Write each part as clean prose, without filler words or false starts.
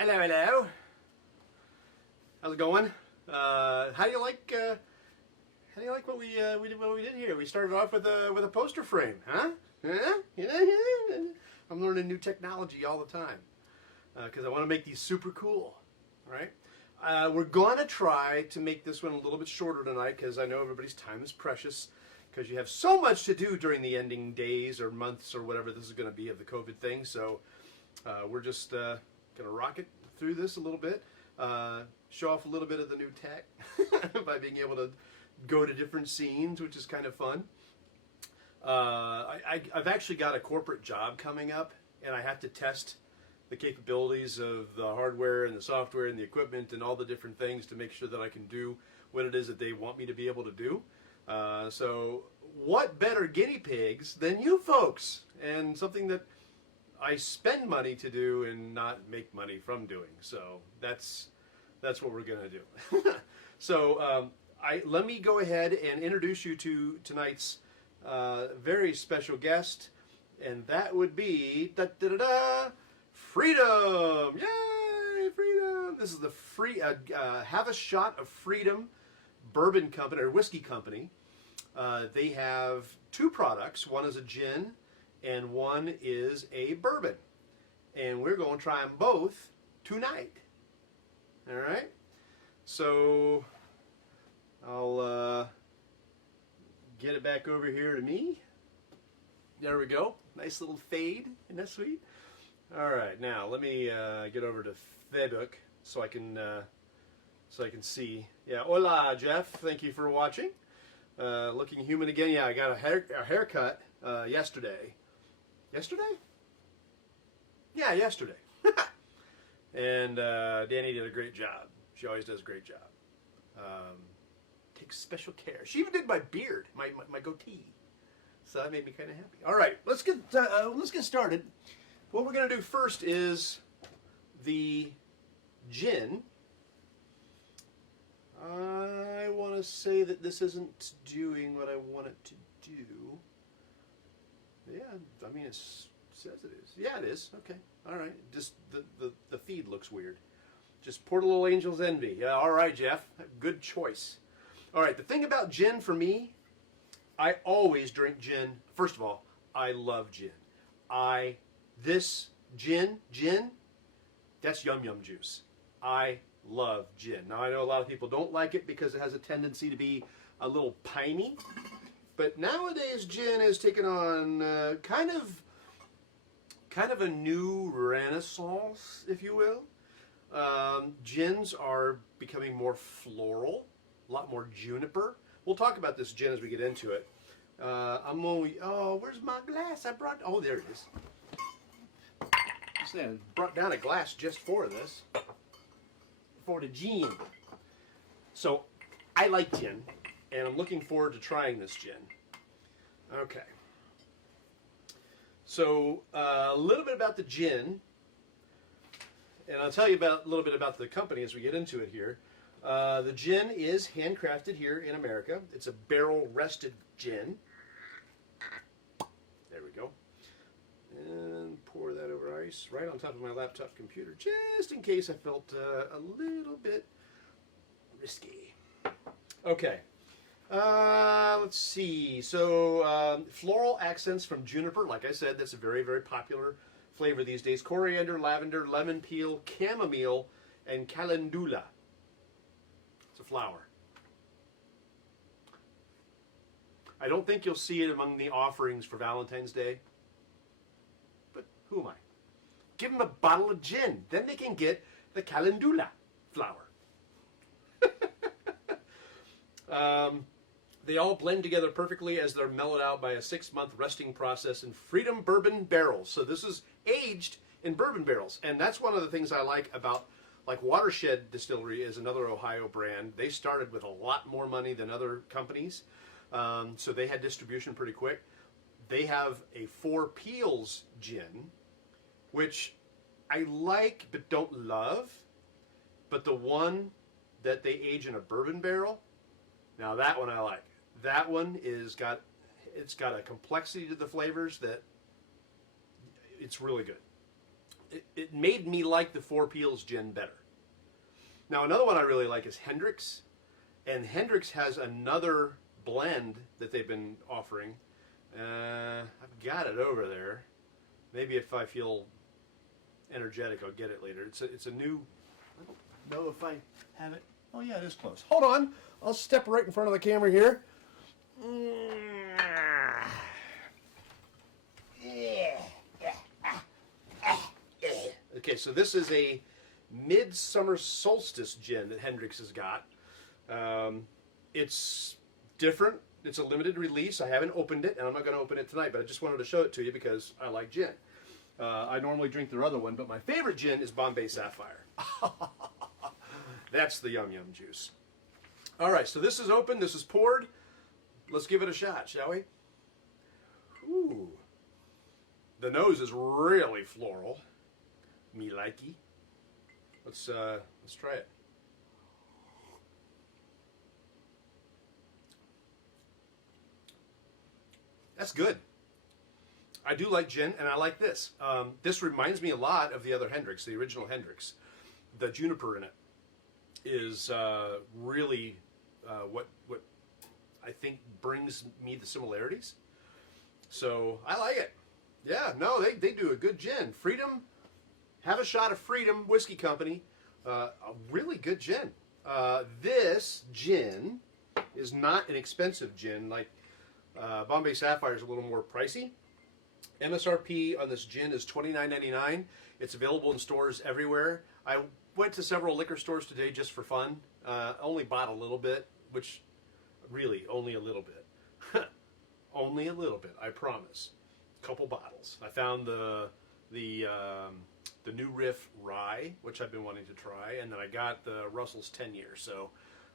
Hello, hello. How's it going? How do you like? How do you like what we did here? We started off with a poster frame, huh? Huh? I'm learning new technology all the time because I want to make these super cool. All right. We're going to try to make this one a little bit shorter tonight because I know everybody's time is precious because you have so much to do during the ending days or months or whatever this is going to be of the COVID thing. So we're just going to rock it through this a little bit, show off a little bit of the new tech by being able to go to different scenes, which is kind of fun. I've actually got a corporate job coming up, and I have to test the capabilities of the hardware and the software and the equipment and all the different things to make sure that I can do what it is that they want me to be able to do. So what better guinea pigs than you folks, and something that I spend money to do and not make money from doing. So that's what we're going to do. So let me go ahead and introduce you to tonight's very special guest, and that would be Freedom. Yay, Freedom! This is the Have a Shot of Freedom Bourbon Company or Whiskey Company. They have two products. One is a gin, and one is a bourbon. And we're going to try them both tonight. All right? So I'll get it back over here to me. There we go. Nice little fade. Isn't that sweet? All right. Now let me get over to Facebook so I can see. Yeah. Hola, Jeff. Thank you for watching. Looking human again. Yeah, I got a haircut yesterday. Yesterday? Yeah, yesterday. And Danny did a great job. She always does a great job. Takes special care. She even did my beard, my goatee. So that made me kind of happy. All right, let's get started. What we're going to do first is the gin. I want to say that this isn't doing what I want it to do. Yeah, I mean, it says it is. Yeah, it is. Okay. All right. Just the feed looks weird. Just Poor Little Angel's Envy. Yeah, all right, Jeff. Good choice. All right, the thing about gin for me, I always drink gin. First of all, I love gin. This gin, that's yum yum juice. I love gin. Now, I know a lot of people don't like it because it has a tendency to be a little piney. But nowadays, gin has taken on kind of a new renaissance, if you will. Gins are becoming more floral, a lot more juniper. We'll talk about this gin as we get into it. Where's my glass? Oh, there it is. I brought down a glass just for this, for the gin. So, I like gin. And I'm looking forward to trying this gin. Okay. So a little bit about the gin, and I'll tell you a little bit about the company as we get into it here. The gin is handcrafted here in America. It's a barrel-rested gin. There we go. And pour that over ice right on top of my laptop computer, just in case I felt a little bit risky. Okay. Let's see. So, floral accents from juniper. Like I said, that's a very, very popular flavor these days. Coriander, lavender, lemon peel, chamomile, and calendula. It's a flower. I don't think you'll see it among the offerings for Valentine's Day. But who am I? Give them a bottle of gin. Then they can get the calendula flower. They all blend together perfectly as they're mellowed out by a 6-month resting process in Freedom Bourbon barrels. So this is aged in bourbon barrels. And that's one of the things I like about, like Watershed Distillery is another Ohio brand. They started with a lot more money than other companies. So they had distribution pretty quick. They have a Four Peels gin, which I like but don't love. But the one that they age in a bourbon barrel, now that one I like. That one it's got a complexity to the flavors that it's really good. it made me like the Four Peels gin better. Now, another one I really like is Hendrick's. And Hendrick's has another blend that they've been offering. I've got it over there. Maybe if I feel energetic, I'll get it later. It's a new... I don't know if I have it. Oh, yeah, it is close. Hold on. I'll step right in front of the camera here. Okay, so this is a Midsummer Solstice gin that Hendrick's has got. It's different. It's a limited release. I haven't opened it, and I'm not going to open it tonight, but I just wanted to show it to you because I like gin. I normally drink their other one, but my favorite gin is Bombay Sapphire. That's the yum yum juice. All right, so this is open. This is poured. Let's give it a shot, shall we? Ooh. The nose is really floral. Me likey. Let's try it. That's good. I do like gin, and I like this. This reminds me a lot of the other Hendrick's, the original Hendrick's. The juniper in it is really what I think brings me the similarities. So I like it. Yeah, no, they do a good gin. Freedom, have a shot of Freedom Whiskey Company. A really good gin. This gin is not an expensive gin. Like Bombay Sapphire is a little more pricey. MSRP on this gin is $29.99. It's available in stores everywhere. I went to several liquor stores today just for fun. Only bought a little bit, which really only a little bit. Only a little bit, I promise. Couple bottles. I found the New Riff Rye, which I've been wanting to try, and then I got the Russell's 10 year. So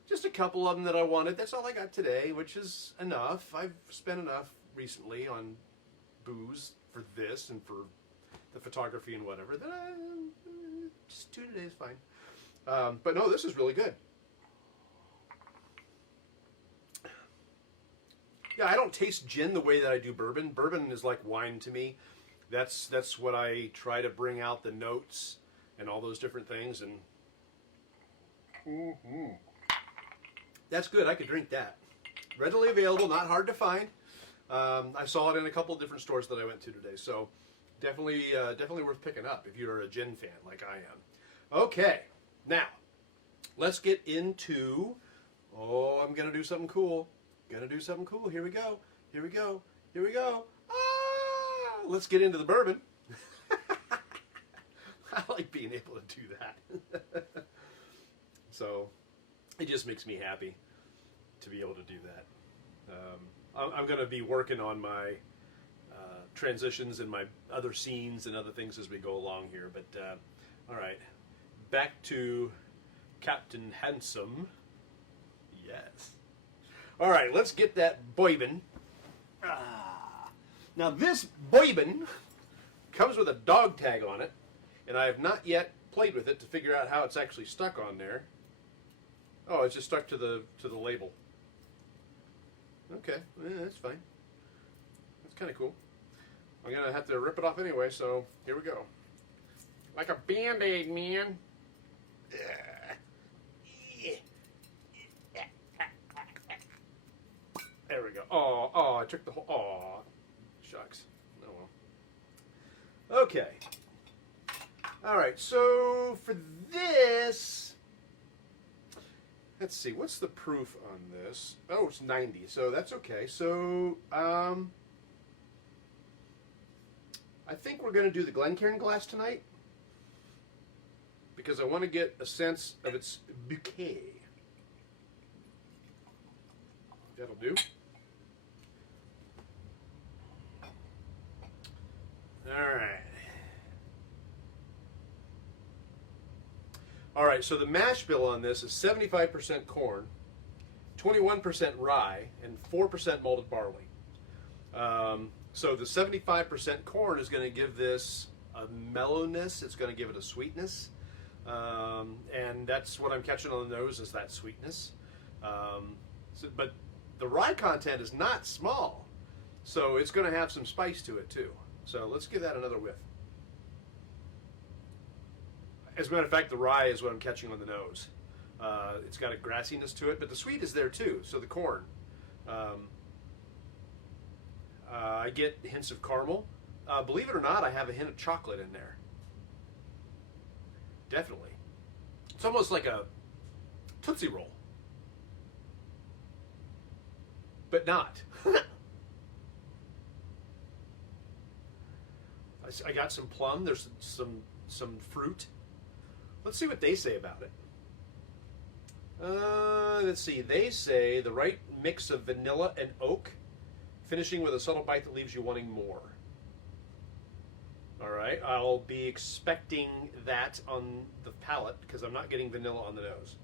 just a couple of them that I wanted. That's all I got today, which is enough. I've spent enough recently on booze for this and for the photography and whatever that just 2 today is fine. But no, this is really good. Yeah, I don't taste gin the way that I do bourbon. Bourbon is like wine to me. That's what I try to bring out, the notes and all those different things. And that's good. I could drink that. Readily available, not hard to find. I saw it in a couple of different stores that I went to today. So definitely worth picking up if you're a gin fan like I am. Okay, now let's get into. Oh, I'm gonna do something cool. Gonna do something cool. Here we go. Here we go. Here we go. Ah! Let's get into the bourbon. I like being able to do that. So it just makes me happy to be able to do that. I'm going to be working on my transitions and my other scenes and other things as we go along here. But all right, back to Captain Handsome. Yes. All right, let's get that bourbon. Now this bourbon comes with a dog tag on it, and I have not yet played with it to figure out how it's actually stuck on there. Oh, it's just stuck to the label. Okay, yeah, that's fine. That's kind of cool. I'm gonna have to rip it off anyway, so here we go. Like a Band-Aid, man. There we go. Oh, I took the whole. Oh, shucks. Oh well. Okay. All right. So for this, let's see. What's the proof on this? Oh, it's 90. So that's okay. So I think we're going to do the Glencairn glass tonight because I want to get a sense of its bouquet. That'll do. All right, so the mash bill on this is 75% corn, 21% rye, and 4% malted barley. So the 75% corn is going to give this a mellowness. It's going to give it a sweetness. And that's what I'm catching on the nose is that sweetness. But the rye content is not small, so it's going to have some spice to it too. So let's give that another whiff. As a matter of fact, the rye is what I'm catching on the nose. It's got a grassiness to it, but the sweet is there too. So the corn. I get hints of caramel. Believe it or not, I have a hint of chocolate in there. Definitely. It's almost like a Tootsie Roll. But not. I got some plum. There's some fruit. Let's see what they say about it. Let's see. They say the right mix of vanilla and oak, finishing with a subtle bite that leaves you wanting more. All right. I'll be expecting that on the palate because I'm not getting vanilla on the nose.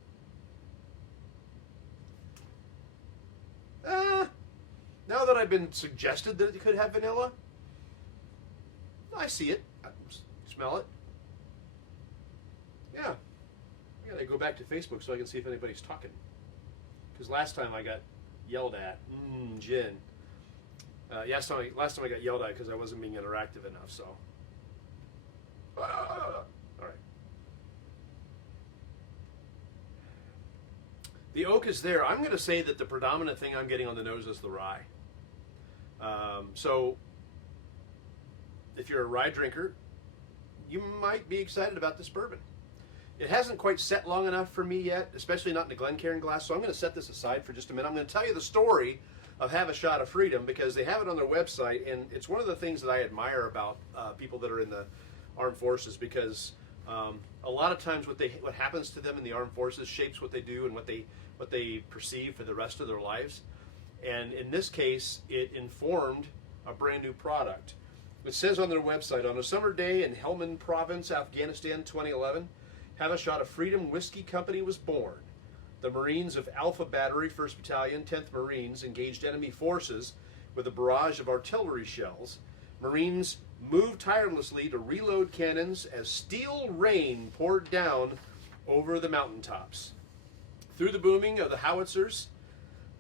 Now that I've been suggested that it could have vanilla, I see it. I smell it. Yeah. I gotta go back to Facebook so I can see if anybody's talking. Because last time I got yelled at. Gin. Last time I got yelled at because I wasn't being interactive enough, so. All right. The oak is there. I'm going to say that the predominant thing I'm getting on the nose is the rye. So, if you're a rye drinker, you might be excited about this bourbon. It hasn't quite set long enough for me yet, especially not in a Glencairn glass, so I'm going to set this aside for just a minute. I'm going to tell you the story of Have a Shot of Freedom because they have it on their website, and it's one of the things that I admire about people that are in the armed forces because a lot of times what happens to them in the armed forces shapes what they do and what they perceive for the rest of their lives. And in this case, it informed a brand new product. It says on their website, on a summer day in Helmand Province, Afghanistan, 2011, Have a Shot of Freedom Whiskey Company was born. The Marines of Alpha Battery, 1st Battalion, 10th Marines engaged enemy forces with a barrage of artillery shells. Marines moved tirelessly to reload cannons as steel rain poured down over the mountaintops. Through the booming of the howitzers,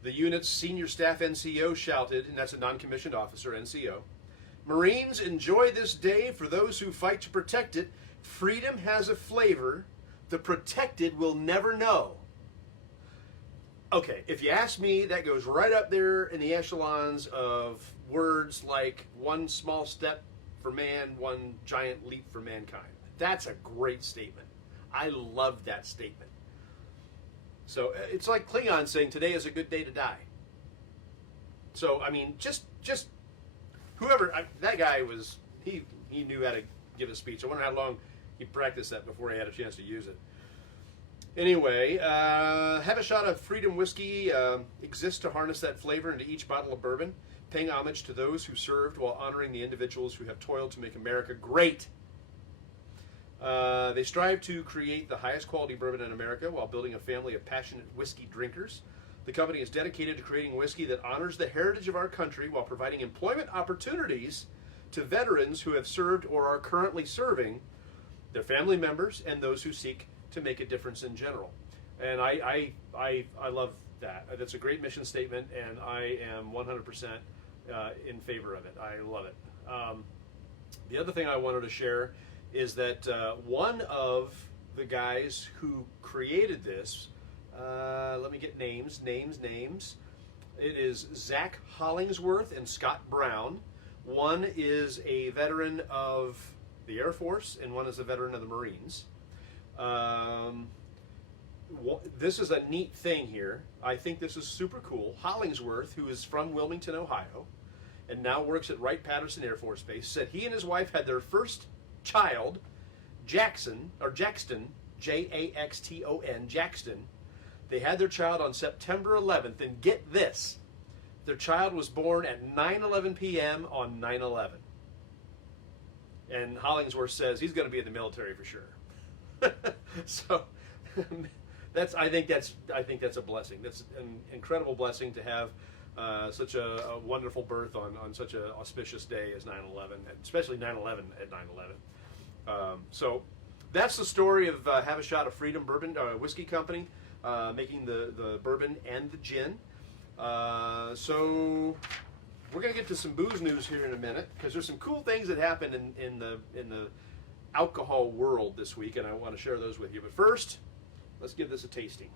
the unit's senior staff NCO shouted, and that's a non-commissioned officer, NCO, "Marines, enjoy this day for those who fight to protect it. Freedom has a flavor the protected will never know." Okay, if you ask me, that goes right up there in the echelons of words like one small step for man, one giant leap for mankind. That's a great statement. I love that statement. So it's like Klingon saying today is a good day to die. So, I mean, just whoever, that guy was, he knew how to give a speech. I wonder how long he practiced that before he had a chance to use it. Anyway, Have a Shot of Freedom Whiskey exists to harness that flavor into each bottle of bourbon, paying homage to those who served while honoring the individuals who have toiled to make America great. They strive to create the highest quality bourbon in America while building a family of passionate whiskey drinkers. The company is dedicated to creating whiskey that honors the heritage of our country while providing employment opportunities to veterans who have served or are currently serving, their family members, and those who seek to make a difference in general. And I love that. That's a great mission statement, and I am 100% in favor of it. I love it. The other thing I wanted to share is that one of the guys who created this, let me get names. It is Zach Hollingsworth and Scott Brown. One is a veteran of the Air Force, and one is a veteran of the Marines. This is a neat thing here. I think this is super cool. Hollingsworth, who is from Wilmington, Ohio, and now works at Wright-Patterson Air Force Base, said he and his wife had their first child, Jackson, Jaxton, Jackson. They had their child on September 11th, and get this, their child was born at 9:11 p.m. on 9/11. And Hollingsworth says he's going to be in the military for sure. So I think that's a blessing. That's an incredible blessing to have such a wonderful birth on such an auspicious day as 9/11, especially 9/11 at 9/11. So that's the story of Have a Shot of Freedom Bourbon Whiskey Company, making the bourbon and the gin. So we're going to get to some booze news here in a minute because there's some cool things that happened in the alcohol world this week, and I want to share those with you. But first, let's give this a tasting.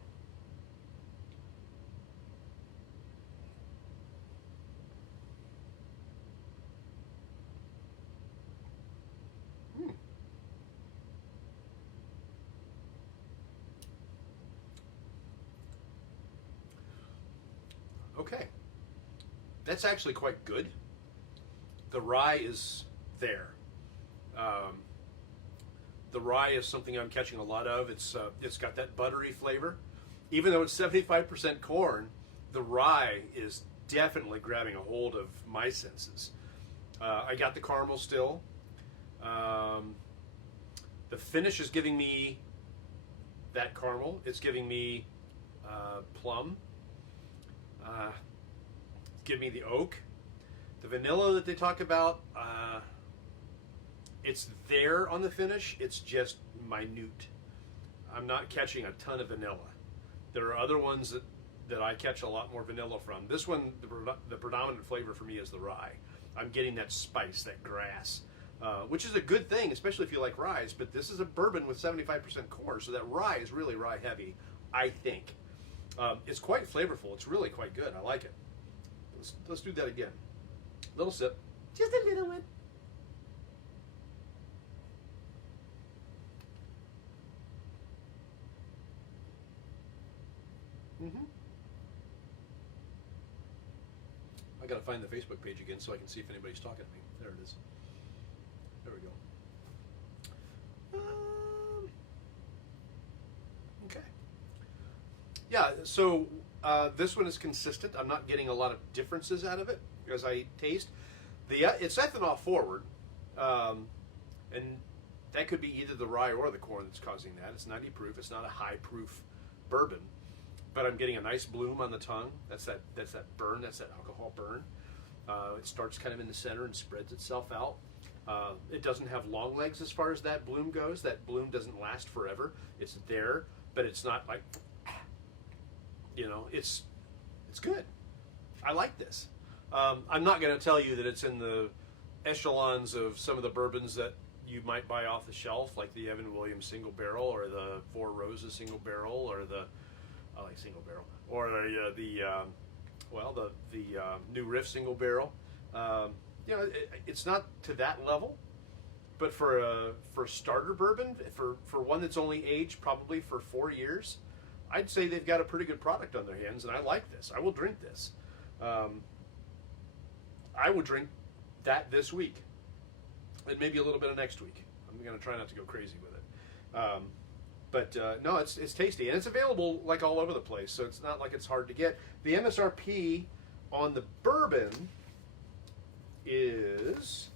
Okay, that's actually quite good. The rye is there. The rye is something I'm catching a lot of. It's got that buttery flavor. Even though it's 75% corn, the rye is definitely grabbing a hold of my senses. I got the caramel still. The finish is giving me that caramel. It's giving me plum. Give me the oak. The vanilla that they talk about, it's there on the finish. It's just minute. I'm not catching a ton of vanilla. There are other ones that I catch a lot more vanilla from. This one, the predominant flavor for me is the rye. I'm getting that spice, that grass, which is a good thing, especially if you like rye. But this is a bourbon with 75% corn, so that rye is really rye heavy, I think. It's quite flavorful. It's really quite good. I like it. Let's do that again. Little sip. Just a little one. I gotta find the Facebook page again so I can see if anybody's talking to me. There it is. There we go. Okay. Yeah, so this one is consistent. I'm not getting a lot of differences out of it as I taste. It's ethanol forward, and that could be either the rye or the corn that's causing that. It's 90 proof. It's not a high proof bourbon, but I'm getting a nice bloom on the tongue. That's that burn. That's that alcohol burn. It starts kind of in the center and spreads itself out. It doesn't have long legs as far as that bloom goes. That bloom doesn't last forever. It's there, but it's not like, it's good. I like this. I'm not going to tell you that it's in the echelons of some of the bourbons that you might buy off the shelf, like the Evan Williams single barrel or the Four Roses single barrel or the I like single barrel or the New Riff single barrel. It's not to that level, but for starter bourbon, for one that's only aged probably for 4 years, I'd say they've got a pretty good product on their hands, and I like this. I will drink this. I would drink that this week, and maybe a little bit of next week. I'm going to try not to go crazy with it. No, it's tasty, and it's available like all over the place, so it's not like it's hard to get. The MSRP on the bourbon is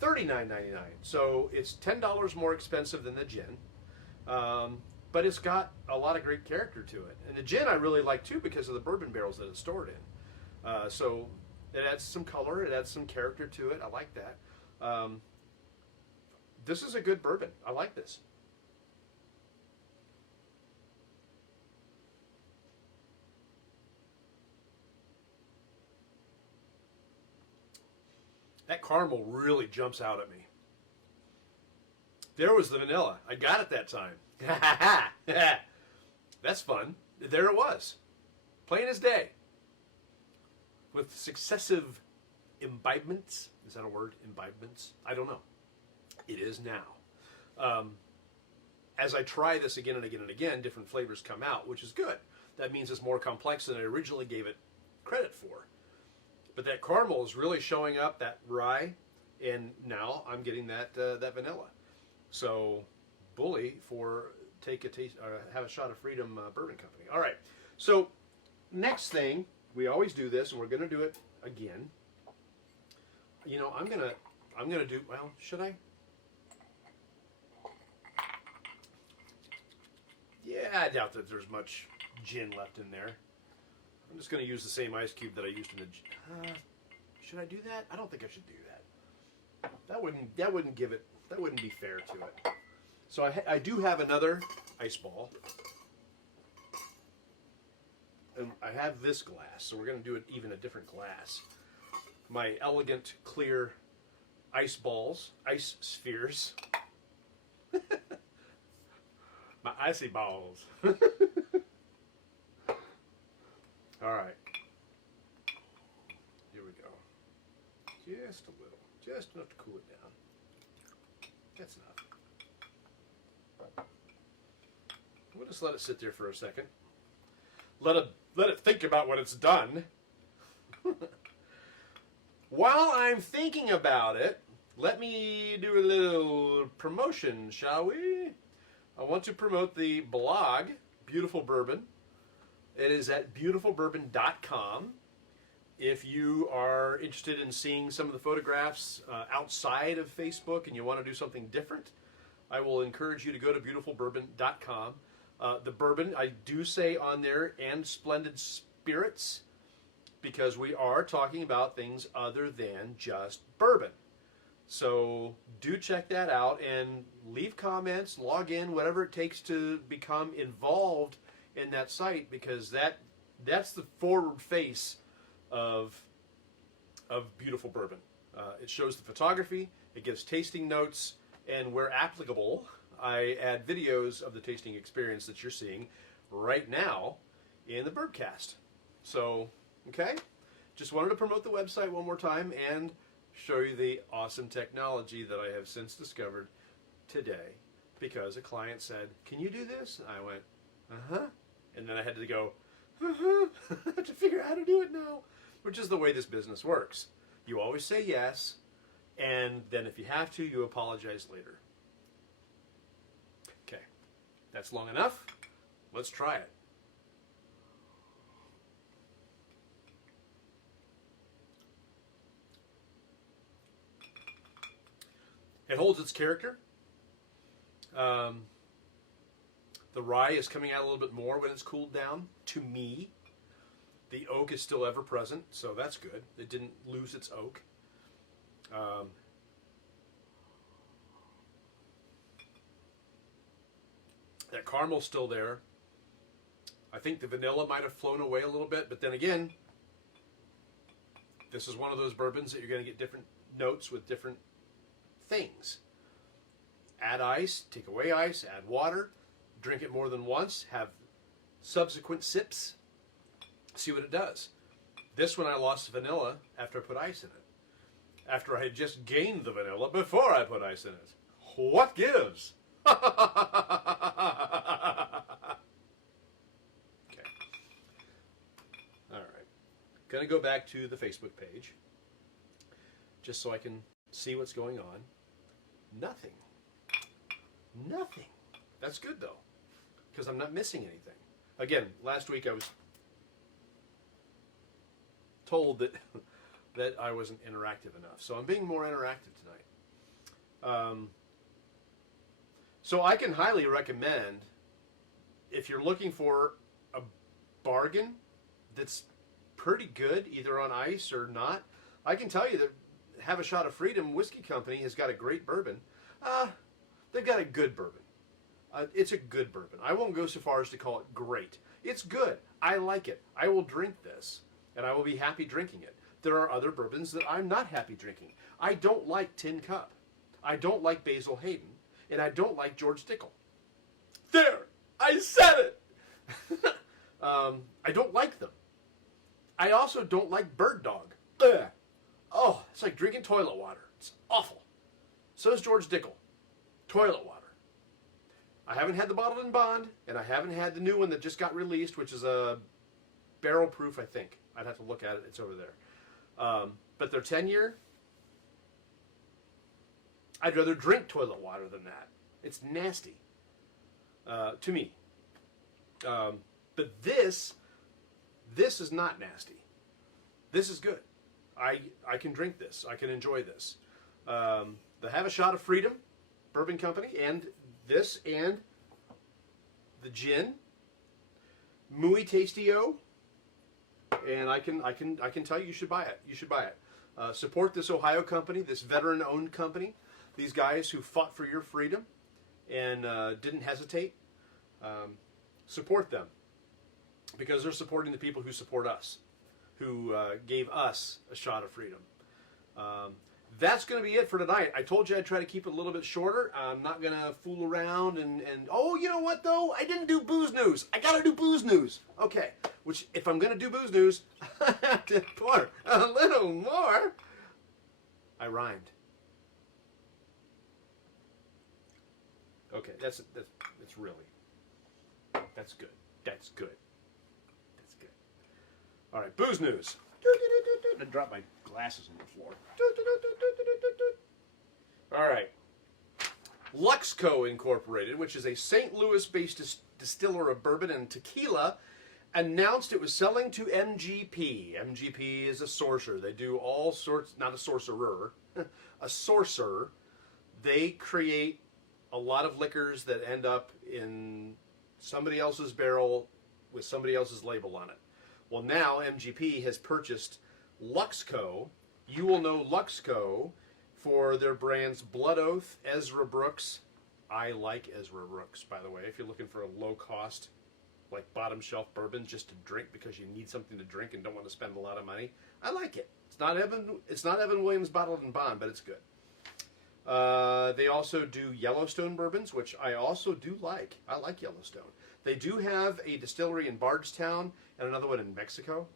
$39.99, so it's $10 more expensive than the gin. But it's got a lot of great character to it. And the gin I really like too because of the bourbon barrels that it's stored in. So it adds some color, it adds some character to it. I like that. This is a good bourbon. I like this. That caramel really jumps out at me. There was the vanilla. I got it that time. That's fun. There it was. Plain as day. With successive imbibements. Is that a word? Imbibements? I don't know. It is now. As I try this again and again and again, different flavors come out, which is good. That means it's more complex than I originally gave it credit for. But that caramel is really showing up, that rye, and now I'm getting that vanilla. So, bully for take a taste, have a shot of Freedom Bourbon Company. All right. So, next thing, we always do this, and we're going to do it again. I'm gonna do. Well, should I? Yeah, I doubt that there's much gin left in there. I'm just going to use the same ice cube that I used in the. Should I do that? I don't think I should do that. That wouldn't be fair to it. So I do have another ice ball, and I have this glass. So we're going to do it even a different glass. My elegant clear ice balls, ice spheres. My icy balls. All right. Here we go. Just a little. Just enough to cool it down. That's enough. We'll just let it sit there for a second. Let it think about what it's done. While I'm thinking about it, let me do a little promotion, shall we? I want to promote the blog, Beautiful Bourbon. It is at beautifulbourbon.com. If you are interested in seeing some of the photographs outside of Facebook and you want to do something different, I will encourage you to go to beautifulbourbon.com. The bourbon, I do say on there, and splendid spirits, because we are talking about things other than just bourbon. So do check that out and leave comments, log in, whatever it takes to become involved in that site, because that's the forward face of Beautiful Bourbon. It shows the photography, it gives tasting notes, and where applicable, I add videos of the tasting experience that you're seeing right now in the Bourbcast. So, okay, just wanted to promote the website one more time and show you the awesome technology that I have since discovered today, because a client said, "Can you do this?" And I went, "Uh-huh." And then I had to go, "Uh-huh," to figure out how to do it now, which is the way this business works. You always say yes, and then if you have to, you apologize later. Okay, that's long enough. Let's try it. It holds its character. The rye is coming out a little bit more when it's cooled down, to me. The oak is still ever present, so that's good. It didn't lose its oak. That caramel's still there. I think the vanilla might have flown away a little bit, but then again, this is one of those bourbons that you're going to get different notes with different things. Add ice, take away ice, add water, drink it more than once, have subsequent sips, see what it does. This one I lost vanilla after I put ice in it. After I had just gained the vanilla before I put ice in it. What gives? Okay. All right. Gonna go back to the Facebook page just so I can see what's going on. Nothing. Nothing. That's good though, because I'm not missing anything. Again, last week I was told that that I wasn't interactive enough, so I'm being more interactive tonight. So I can highly recommend, if you're looking for a bargain that's pretty good, either on ice or not, I can tell you that Have a Shot of Freedom Whiskey Company has got a great bourbon. They've got a good bourbon. It's a good bourbon. I won't go so far as to call it great. It's good. I like it. I will drink this, and I will be happy drinking it. There are other bourbons that I'm not happy drinking. I don't like Tin Cup. I don't like Basil Hayden. And I don't like George Dickel. There! I said it! I don't like them. I also don't like Bird Dog. Ugh. Oh, it's like drinking toilet water. It's awful. So is George Dickel. Toilet water. I haven't had the bottled in bond, and I haven't had the new one that just got released, which is a barrel proof, I think. I'd have to look at it. It's over there. But their 10-year, I'd rather drink toilet water than that. It's nasty to me. But this is not nasty. This is good. I can drink this. I can enjoy this. The Have a Shot of Freedom Bourbon Company, and this, and the gin, muy tasty-o, and I can tell you should buy it. You should buy it. Support this Ohio company, this veteran-owned company. These guys who fought for your freedom and didn't hesitate. Support them, because they're supporting the people who support us, who gave us a shot of freedom. that's going to be it for tonight. I told you I'd try to keep it a little bit shorter. I'm not going to fool around and oh, you know what though? I didn't do booze news. I got to do booze news. Okay, which if I'm going to do booze news, I have to pour a little more. I rhymed. Okay, that's really, that's good. That's good. That's good. All right, booze news. I dropped my glasses on the floor. All right. Luxco Incorporated, which is a St. Louis-based distiller of bourbon and tequila, announced it was selling to MGP. MGP is a sorcerer. They do all sorts, not a sorcerer, a sorcerer. They create a lot of liquors that end up in somebody else's barrel with somebody else's label on it. Well, now MGP has purchased Luxco. You will know Luxco for their brands Blood Oath, Ezra Brooks. I like Ezra Brooks, by the way. If you're looking for a low-cost, like bottom-shelf bourbon just to drink because you need something to drink and don't want to spend a lot of money, I like it. It's not Evan Williams Bottled and Bond, but it's good. They also do Yellowstone Bourbons, which I also do like. I like Yellowstone. They do have a distillery in Bardstown and another one in Mexico.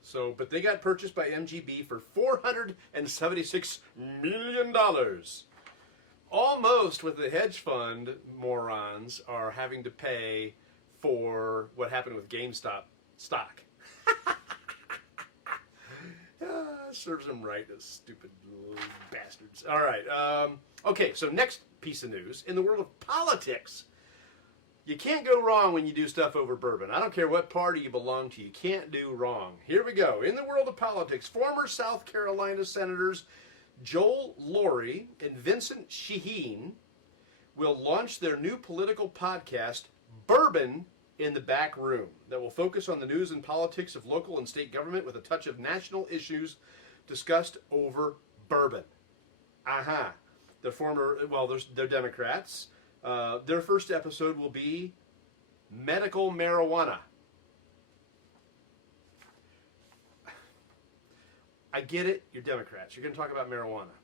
So, but they got purchased by MGB for $476 million. Almost what the hedge fund morons are having to pay for what happened with GameStop stock. Serves them right, those stupid little bastards. All right. Okay, so next piece of news. In the world of politics, you can't go wrong when you do stuff over bourbon. I don't care what party you belong to. You can't do wrong. Here we go. In the world of politics, former South Carolina Senators Joel Laurie and Vincent Sheheen will launch their new political podcast, Bourbon in the Back Room, that will focus on the news and politics of local and state government with a touch of national issues discussed over bourbon. They're Democrats. Their first episode will be medical marijuana. I get it, you're Democrats. You're going to talk about marijuana.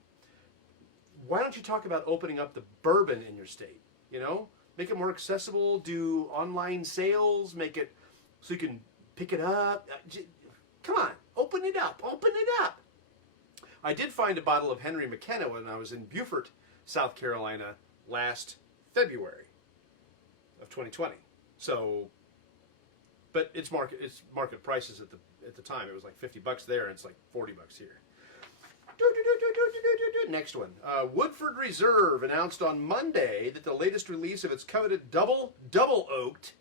Why don't you talk about opening up the bourbon in your state? You know? Make it more accessible, do online sales, make it so you can pick it up. Come on, open it up, open it up. I did find a bottle of Henry McKenna when I was in Beaufort, South Carolina last February of 2020. So, but it's market prices at the time. It was like $50 there, and it's like $40 here. Next one. Woodford Reserve announced on Monday that the latest release of its coveted double oaked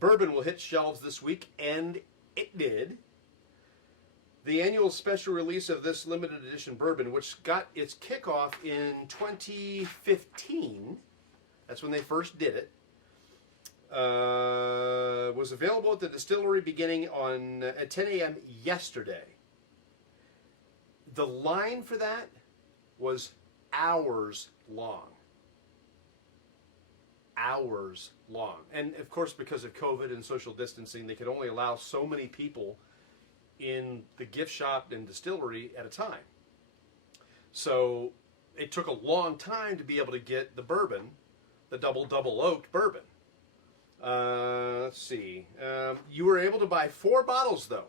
bourbon will hit shelves this week, and it did. The annual special release of this limited edition bourbon, which got its kickoff in 2015, that's when they first did it, was available at the distillery beginning at 10 a.m. yesterday. The line for that was hours long. Hours long. And of course, because of COVID and social distancing, they could only allow so many people in the gift shop and distillery at a time. So it took a long time to be able to get the bourbon, the double oaked bourbon. Let's see. You were able to buy 4 bottles, though,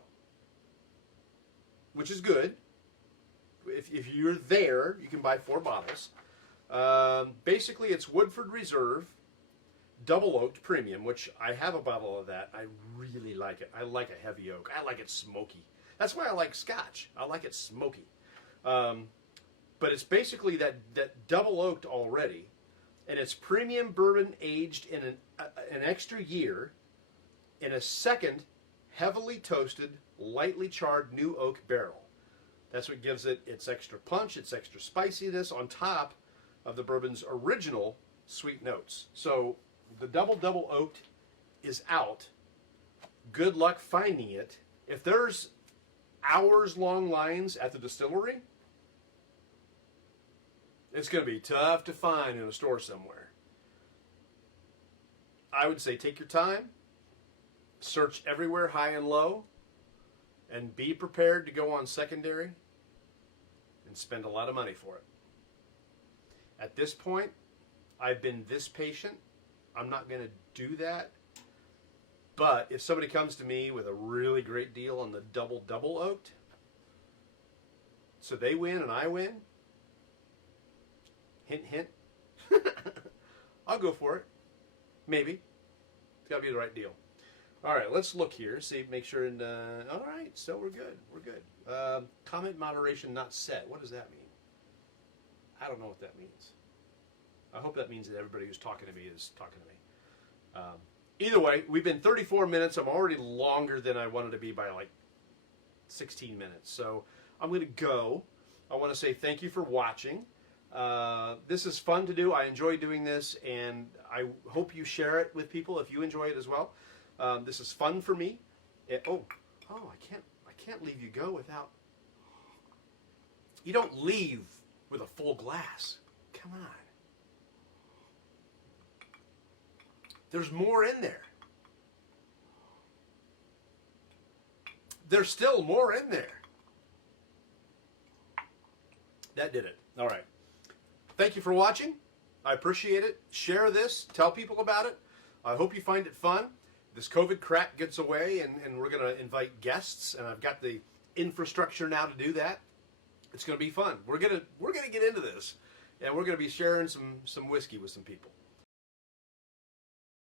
which is good. If you're there, you can buy 4 bottles. Basically, it's Woodford Reserve Double Oaked Premium, which I have a bottle of that. I really like it. I like a heavy oak. I like it smoky. That's why I like Scotch. I like it smoky. But it's basically that double oaked already. And it's premium bourbon aged in an extra year in a second heavily toasted, lightly charred new oak barrel. That's what gives it its extra punch, its extra spiciness on top of the bourbon's original sweet notes. So the double oaked is out. Good luck finding it. If there's hours long lines at the distillery, it's going to be tough to find in a store somewhere. I would say take your time, search everywhere high and low, and be prepared to go on secondary and spend a lot of money for it. At this point, I've been this patient. I'm not going to do that. But if somebody comes to me with a really great deal on the double oaked, so they win and I win, hint, hint, I'll go for it. Maybe. It's got to be the right deal. All right, let's look here, see, make sure. All right, so we're good. We're good. Comment moderation not set. What does that mean? I don't know what that means. I hope that means that everybody who's talking to me is talking to me. Either way, we've been 34 minutes. I'm already longer than I wanted to be by like 16 minutes. So I'm going to go. I want to say thank you for watching. This is fun to do. I enjoy doing this, and I hope you share it with people if you enjoy it as well. This is fun for me. I can't leave you go without. You don't leave with a full glass. Come on. There's more in there. There's still more in there. That did it. All right. Thank you for watching. I appreciate it. Share this. Tell people about it. I hope you find it fun. This COVID crap gets away, and we're going to invite guests, and I've got the infrastructure now to do that. It's going to be fun. We're going to get into this, and we're going to be sharing some whiskey with some people.